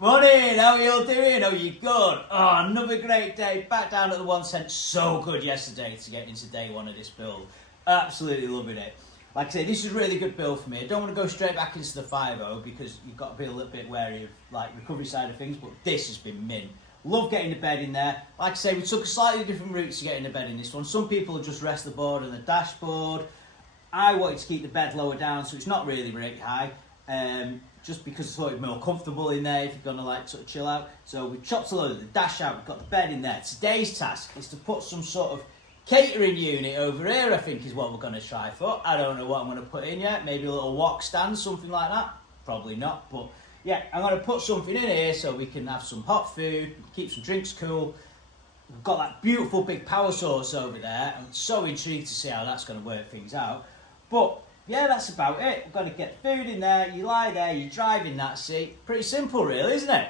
Morning, how are you all doing? Oh, you good? Oh, another great day. Back down at the 1 cent. So good yesterday to get into day one of this build. Absolutely loving it. Like I say, this is a really good build for me. I don't want to go straight back into the 5.0 because you've got to be a little bit wary of like recovery side of things, but this has been mint. Love getting the bed in there. Like I say, we took a slightly different route to getting the bed in this one. Some people will just rest the board on the dashboard. I wanted to keep the bed lower down so it's not really very high. Just because I thought it'd be more comfortable in there if you're gonna like sort of chill out. So we chopped a load of the dash out, we've got the bed in there. Today's task is to put some sort of catering unit over here, I think is what we're gonna try for. I don't know what I'm gonna put in yet, maybe a little wok stand, something like that. Probably not, but yeah, I'm gonna put something in here so we can have some hot food, keep some drinks cool. We've got that beautiful big power source over there. I'm so intrigued to see how that's gonna work things out. But yeah, that's about it. We've got to get food in there, you lie there, you drive in that seat. Pretty simple really, isn't it?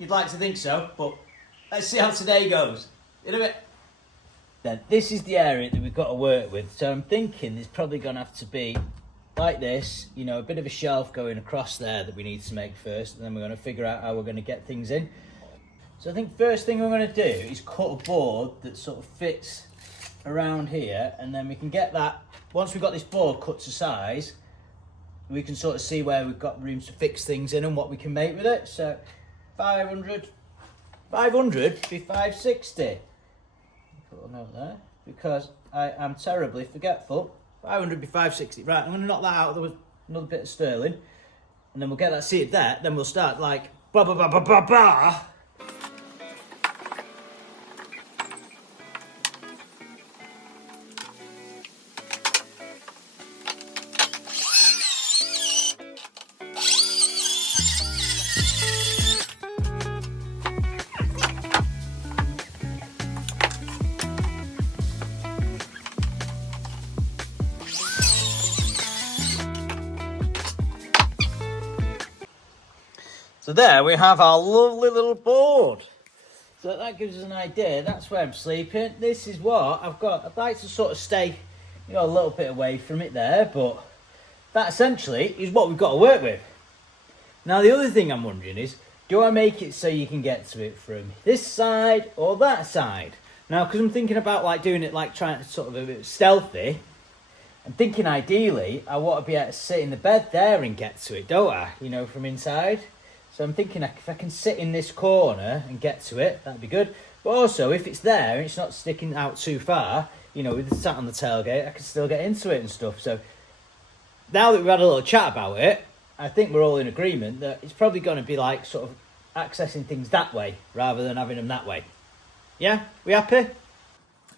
You'd like to think so, but let's see how today goes. In a bit. Then this is the area that we've got to work with. So I'm thinking there's probably going to have to be like this, you know, a bit of a shelf going across there that we need to make first, and then we're going to figure out how we're going to get things in. So I think first thing we're going to do is cut a board that sort of fits around here, and then we can get that. Once we've got this board cut to size, we can sort of see where we've got room to fix things in and what we can make with it. So 500 be 560. Put a note there because I am terribly forgetful. 500 be 560. Right, I'm going to knock that out. There was another bit of sterling, and then we'll get that seated there. Then we'll start like ba ba ba ba ba ba. So there we have our lovely little board. So that gives us an idea. That's where I'm sleeping. This is what I've got. I'd like to sort of stay, you know, a little bit away from it there, but that essentially is what we've got to work with. Now the other thing I'm wondering is, do I make it so you can get to it from this side or that side? Now, because I'm thinking about like doing it like trying to sort of a bit stealthy, I'm thinking ideally I want to be able to sit in the bed there and get to it, don't I? You know, from inside. So I'm thinking if I can sit in this corner and get to it, that'd be good. But also, if it's there and it's not sticking out too far, you know, with the sat on the tailgate, I can still get into it and stuff. So now that we've had a little chat about it, I think we're all in agreement that it's probably going to be like sort of accessing things that way rather than having them that way. Yeah? We happy?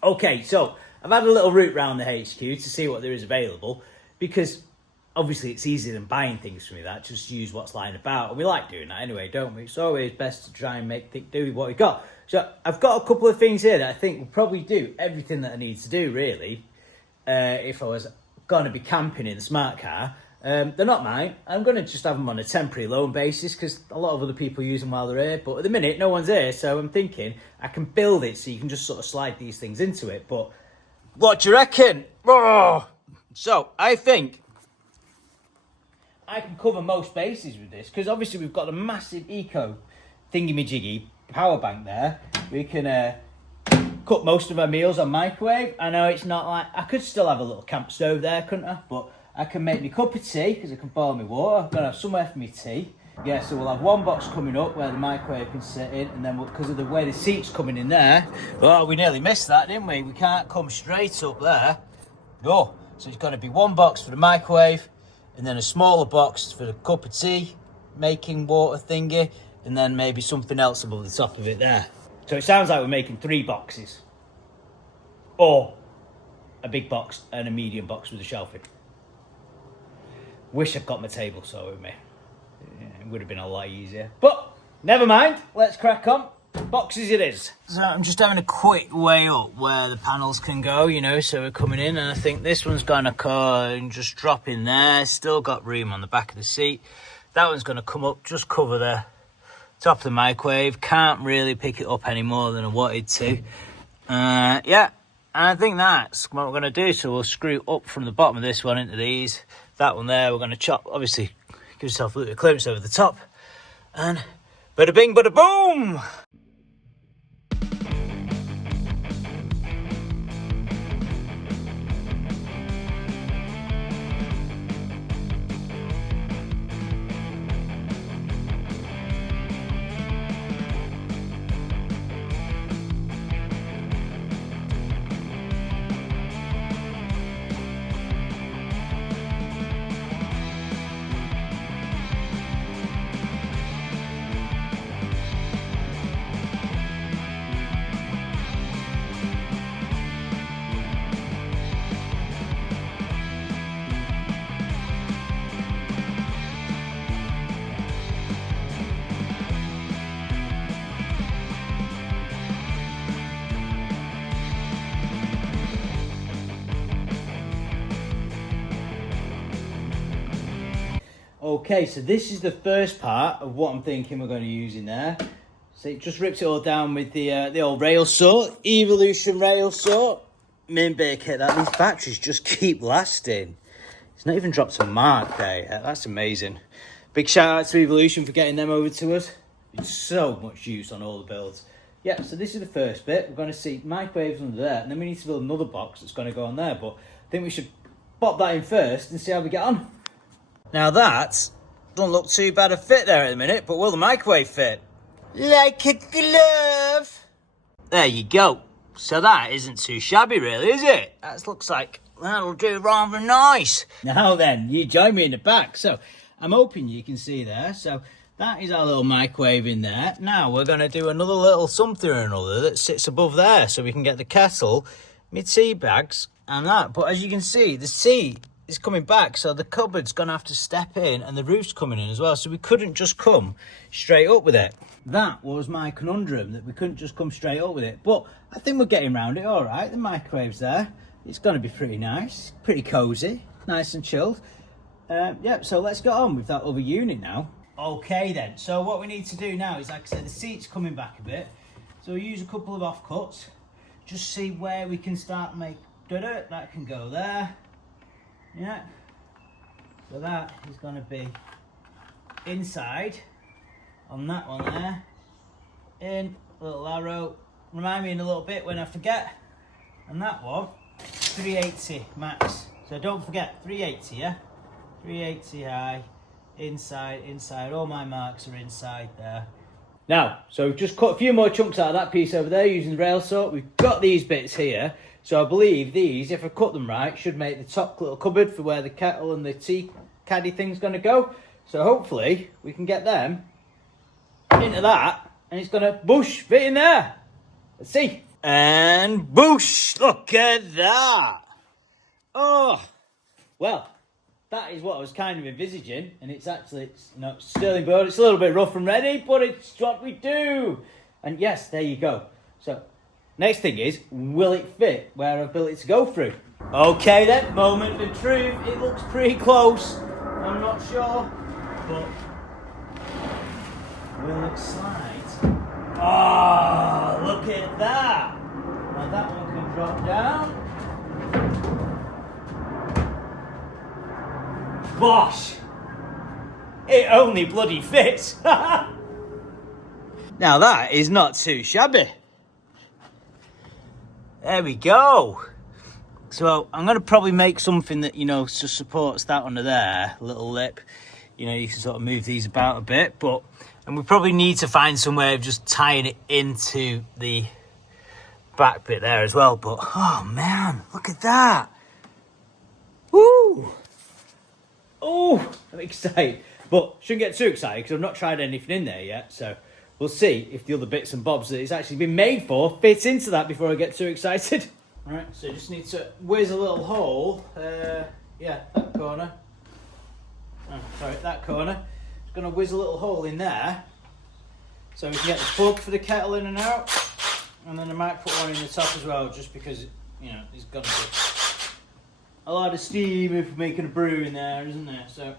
Okay, so I've had a little route round the HQ to see what there is available because obviously it's easier than buying things from me, that just use what's lying about, and we like doing that anyway, don't we? It's always best to try and do with what we've got. So I've got a couple of things here that I think will probably do everything that I need to do really, if I was going to be camping in the smart car. They're not mine. I'm going to just have them on a temporary loan basis because a lot of other people use them while they're here, but at the minute no one's here, so I'm thinking I can build it so you can just sort of slide these things into it. But what do you reckon? Oh! So I think I can cover most bases with this because obviously we've got a massive eco thingy-majiggy power bank there. We can cook most of our meals on microwave. I know it's not like, I could still have a little camp stove there, couldn't I? But I can make me cup of tea because I can boil my water. I've got to have somewhere for my tea. Yeah, so we'll have one box coming up where the microwave can sit in, and then because of the way the seat's coming in there, well, we nearly missed that, didn't we? We can't come straight up there. No, so it's got to be one box for the microwave, and then a smaller box for the cup of tea, making water thingy, and then maybe something else above the top of it there. So it sounds like we're making 3 boxes. Or a big box and a medium box with a shelf in. Wish I'd got my table saw with me. It would have been a lot easier. But never mind, let's crack on. Boxes it is. So I'm just having a quick weigh up where the panels can go, you know, so we're coming in, and I think this one's gonna come and just drop in there. Still got room on the back of the seat. That one's gonna come up, just cover the top of the microwave. Can't really pick it up any more than I wanted to. Yeah, and I think that's what we're gonna do. So we'll screw up from the bottom of this one into these. That one there, we're gonna chop, obviously give yourself a little clearance over the top. And bada bing, bada boom! Okay, so this is the first part of what I'm thinking we're going to use in there. So it just rips it all down with the old rail saw, Evolution rail saw. Main big hit that these batteries just keep lasting. It's not even dropped a mark there. That's amazing. Big shout out to Evolution for getting them over to us. It's so much use on all the builds. Yeah, so this is the first bit. We're going to see microwaves under there, and then we need to build another box that's going to go on there. But I think we should pop that in first and see how we get on. Now that doesn't look too bad a fit there at the minute, but will the microwave fit? Like a glove. There you go. So that isn't too shabby really, is it? That looks like that'll do rather nice. Now then, you join me in the back. So I'm hoping you can see there. So that is our little microwave in there. Now we're going to do another little something or another that sits above there so we can get the kettle, mid-tea bags and that. But as you can see, the seat is coming back, so the cupboard's going to have to step in and the roof's coming in as well. So we couldn't just come straight up with it. That was my conundrum, that we couldn't just come straight up with it. But I think we're getting around it all right. The microwave's there. It's going to be pretty nice, pretty cosy, nice and chilled. Yep, so let's get on with that other unit now. Okay then, so what we need to do now is, like I said, the seat's coming back a bit. So we'll use a couple of offcuts. Just see where we can start to make that can go there. Yeah, so that is going to be inside on that one there. In, little arrow. Remind me in a little bit when I forget. And that one, 380 max. So don't forget, 380, yeah? 380 high, inside. All my marks are inside there. Now, so we've just cut a few more chunks out of that piece over there using the rail saw. We've got these bits here. So I believe these, if I cut them right, should make the top little cupboard for where the kettle and the tea caddy thing's going to go. So hopefully we can get them into that and it's going to boosh, fit in there. Let's see. And boosh, look at that. Oh, well, that is what I was kind of envisaging. And it's actually, sterling board. It's a little bit rough and ready, but it's what we do. And yes, there you go. So next thing is, will it fit where I've built it to go through? Okay then, moment of truth. It looks pretty close. I'm not sure, but will it slide? Oh, look at that. Now that one can drop down. Bosh! It only bloody fits. Now that is not too shabby. There we go. So I'm going to probably make something that, just supports that under there, little lip. You can sort of move these about a bit, and we probably need to find some way of just tying it into the back bit there as well. But, oh man, look at that. Woo! Oh, I'm excited. But shouldn't get too excited because I've not tried anything in there yet. So we'll see if the other bits and bobs that it's actually been made for fits into that before I get too excited. All right, so just need to whiz a little hole. Yeah, that corner. Oh, sorry, that corner. Just going to whiz a little hole in there so we can get the plug for the kettle in and out. And then I might put one in the top as well, just because, there's going to be a lot of steam if we're making a brew in there, isn't there? So.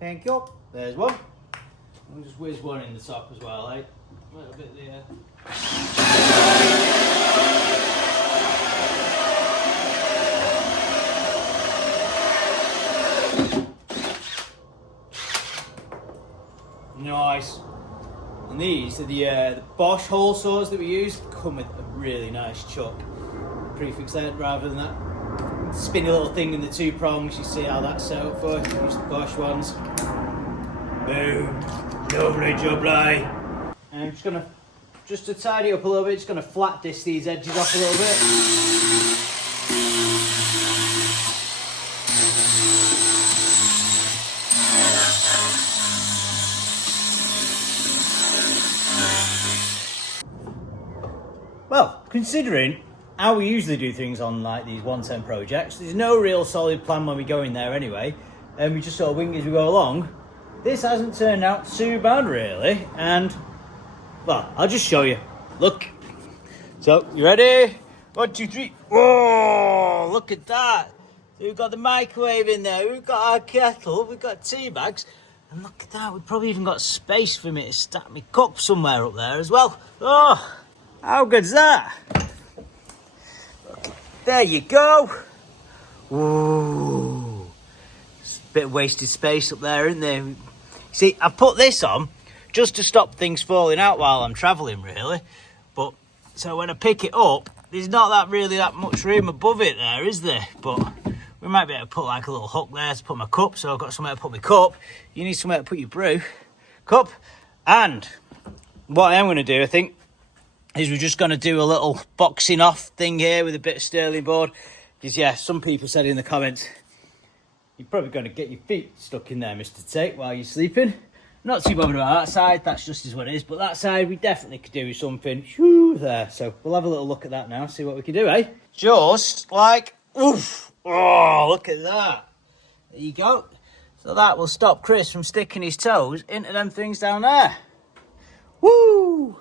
Thank you. There's one. I'll just whiz one in the top as well, eh? A little bit there. Nice. And these are the Bosch hole saws that we use. Come with a really nice chuck prefix there, rather than that spinny little thing in the two prongs. You see how that's set up for? Use the Bosch ones. Boom. Lovely jubbly. And I'm just gonna, just to tidy up a little bit, just gonna flat disc these edges off a little bit. Well, considering how we usually do things on like these 110 projects, there's no real solid plan when we go in there anyway, and we just sort of wing as we go along. This hasn't turned out too bad really, and well, I'll just show you. Look. So, you ready? 1, 2, 3. Oh, look at that. So we've got the microwave in there, we've got our kettle, we've got tea bags, and look at that, we've probably even got space for me to stack my cup somewhere up there as well. Oh, how good's that? There you go. Ooh. It's a bit of wasted space up there, isn't there? See, I put this on just to stop things falling out while I'm travelling, really. But, so when I pick it up, there's not really that much room above it there, is there? But we might be able to put like a little hook there to put my cup, so I've got somewhere to put my cup. You need somewhere to put your brew cup. And what I am going to do, I think, is we're just going to do a little boxing off thing here with a bit of sterling board. Because, yeah, some people said in the comments, you're probably going to get your feet stuck in there, Mr. Tate, while you're sleeping. Not too bothered about that side, that's just as what it is. But that side, we definitely could do something there. So we'll have a little look at that now, see what we can do, eh? Just like, oof. Oh, look at that. There you go. So that will stop Chris from sticking his toes into them things down there. Woo!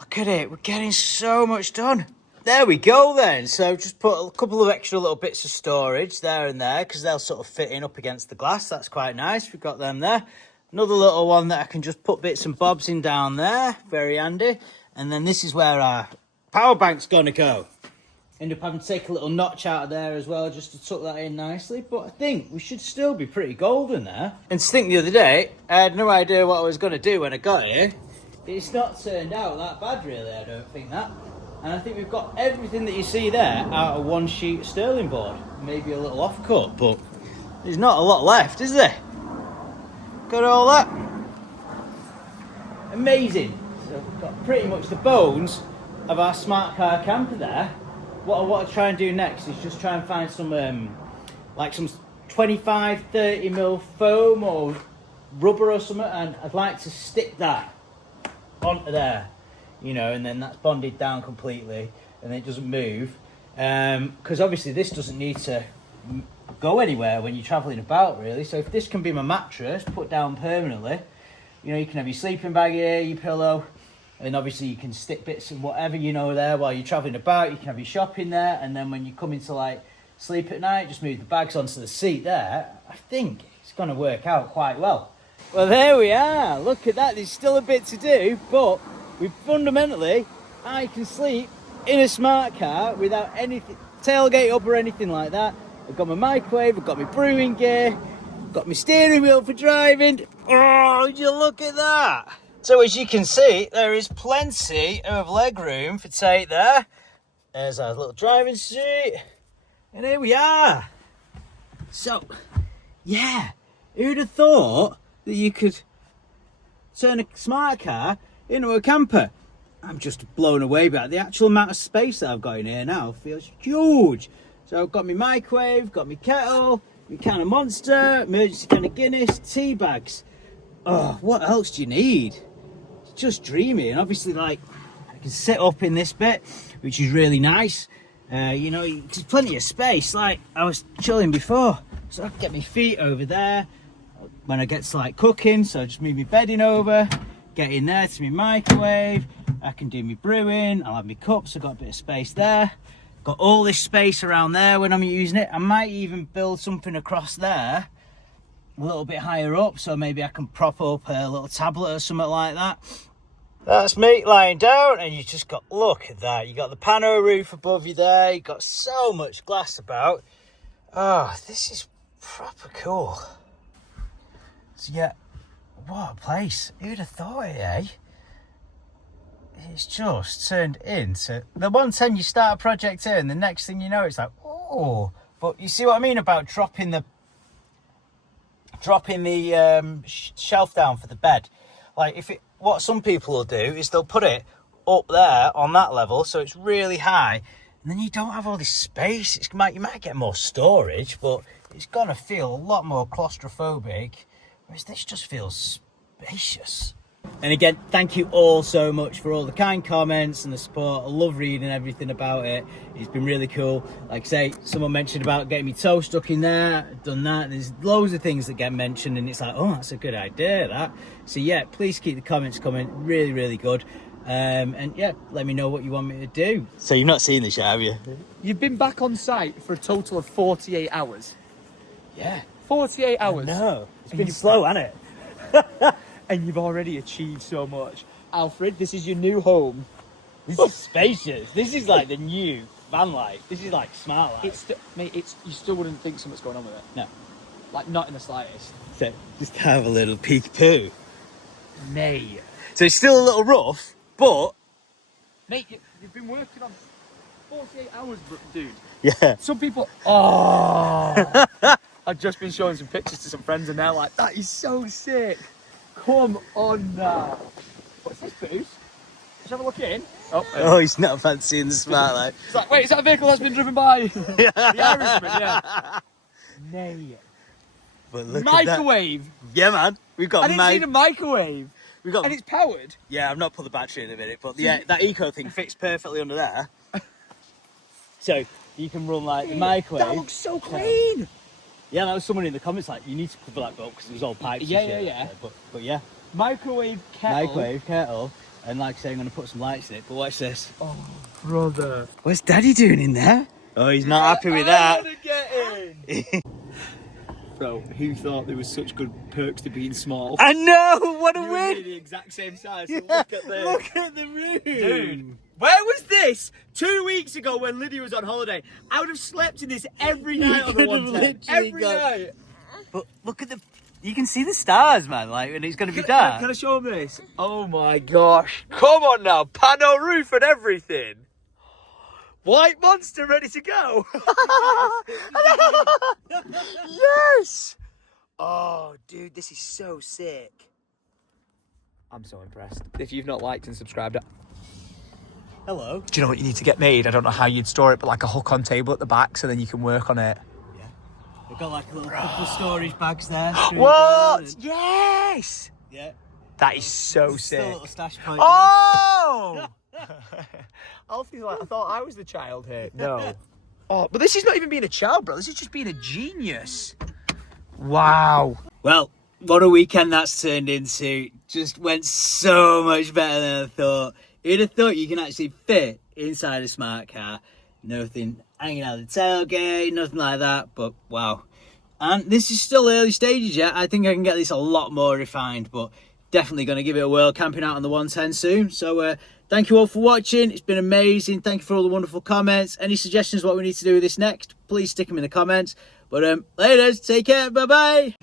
Look at it, we're getting so much done. There we go then. So just put a couple of extra little bits of storage there and there, because they'll sort of fit in up against the glass. That's quite nice. We've got them there. Another little one that I can just put bits and bobs in down there. Very handy. And then this is where our power bank's going to go. End up having to take a little notch out of there as well, just to tuck that in nicely. But I think we should still be pretty golden there. And to think the other day, I had no idea what I was going to do when I got here. It's not turned out that bad really, I don't think that. And I think we've got everything that you see there out of one sheet of sterling board. Maybe a little offcut, but there's not a lot left, is there? Got all that. Amazing. So we've got pretty much the bones of our smart car camper there. What I want to try and do next is just try and find some like some 25-30mm foam or rubber or something, and I'd like to stick that onto there, you know, and then that's bonded down completely and it doesn't move, because obviously this doesn't need to go anywhere when you're traveling about really. So if this can be my mattress put down permanently, you know, you can have your sleeping bag here, your pillow, and obviously you can stick bits of whatever, you know, there while you're traveling about. You can have your shopping there, and then when you come into like sleep at night, just move the bags onto the seat there. I think it's going to work out quite well. Well, there we are. Look at that. There's still a bit to do, but I can sleep in a smart car without anything, tailgate up or anything like that. I've got my microwave, I've got my brewing gear, I've got my steering wheel for driving. Oh, would you look at that? So as you can see, there is plenty of leg room for Tate there. There's our little driving seat. And here we are. So, yeah, who'd have thought that you could turn a smart car into a camper? I'm just blown away by the actual amount of space that I've got in here now. Feels huge. So I've got my microwave, got my kettle, my can of Monster, emergency can of Guinness, tea bags. Oh, what else do you need? It's just dreamy. And obviously, like, I can sit up in this bit, which is really nice. You know, there's plenty of space. Like I was chilling before, so I can get my feet over there when I get to like cooking. So I just move my bedding over, get in there to my microwave. I can do my brewing. I'll have my cups. I've got a bit of space there. Got all this space around there when I'm using it. I might even build something across there a little bit higher up, so maybe I can prop up a little tablet or something like that. That's me lying down, and you just got, look at that, you got the pano roof above you there, you got so much glass about. Oh, this is proper cool. So yeah, what a place. Who'd have thought it, eh? It's just turned into the 110. You start a project here, and the next thing you know, it's like, oh. But you see what I mean about dropping the shelf down for the bed. Like, what some people will do is they'll put it up there on that level, so it's really high, and then you don't have all this space. You might get more storage, but it's gonna feel a lot more claustrophobic. Whereas this just feels spacious. And again, thank you all so much for all the kind comments and the support. I love reading everything about it. It's been really cool. Like I say, someone mentioned about getting me toe stuck in there. I've done that. There's loads of things that get mentioned, and it's like, oh, that's a good idea, that. So yeah, please keep the comments coming. Really, really good. And yeah, let me know what you want me to do. So you've not seen this yet, have you? You've been back on site for a total of 48 hours. Yeah. 48 hours. No, it's been slow, hasn't it? And you've already achieved so much. Alfred, this is your new home. This is spacious. This is like the new van life. This is like smart life. Mate, you still wouldn't think something's going on with it. No. Like, not in the slightest. So, just have a little peek poo. Nay. So it's still a little rough, but... Mate, you've been working on 48 hours, dude. Yeah. Some people... Oh! I've just been showing some pictures to some friends, and they're like, that is so sick. Come on now. What's this booth? Let's have a look in. Oh, he's not fancying the smart life. It's like, wait, is that a vehicle that's been driven by the Irishman? Yeah. Nay. But look Microwave. At that. Yeah, man. We've got I didn't see the microwave. We've got... And it's powered. Yeah, I've not put the battery in a minute, but yeah, that eco thing fits perfectly under there. So you can run like the microwave. That looks so clean. Yeah, that was someone in the comments like, you need to cover that boat because it was all pipes. Yeah. But yeah. Microwave kettle. And like I say, I'm going to put some lights in it. But watch this. Oh, brother. What's Daddy doing in there? Oh, he's not happy with that. I want to get in. Bro, who thought there was such good perks to being small? I know, what a win! The exact same size. Yeah, so look at this. Look at the room. Dude, where was this 2 weeks ago when Lydia was on holiday? I would have slept in this every night on the 110. Every night. But look at you can see the stars, man, like, and it's going to be dark. Can I show them this? Oh my gosh. Come on now, pano roof and everything. White monster ready to go. Yes! Oh, dude, this is so sick. I'm so impressed. If you've not liked and subscribed... Hello. Do you know what you need to get made? I don't know how you'd store it, but like a hook on table at the back so then you can work on it. Yeah. We've got like a little couple of storage bags there. What? Yes! Yeah. That is so There's sick. still a little stash point. Oh! Alfie's like, I thought I was the child here. No. Oh, but this is not even being a child, bro. This is just being a genius. Wow. Well, what a weekend that's turned into. Just went so much better than I thought. Who'd have thought you can actually fit inside a smart car? Nothing hanging out of the tailgate, nothing like that. But wow. And this is still early stages yet. I think I can get this a lot more refined, but definitely going to give it a whirl, camping out on the 110 soon. So thank you all for watching. It's been amazing. Thank you for all the wonderful comments. Any suggestions what we need to do with this next, please stick them in the comments. But later, take care. Bye bye.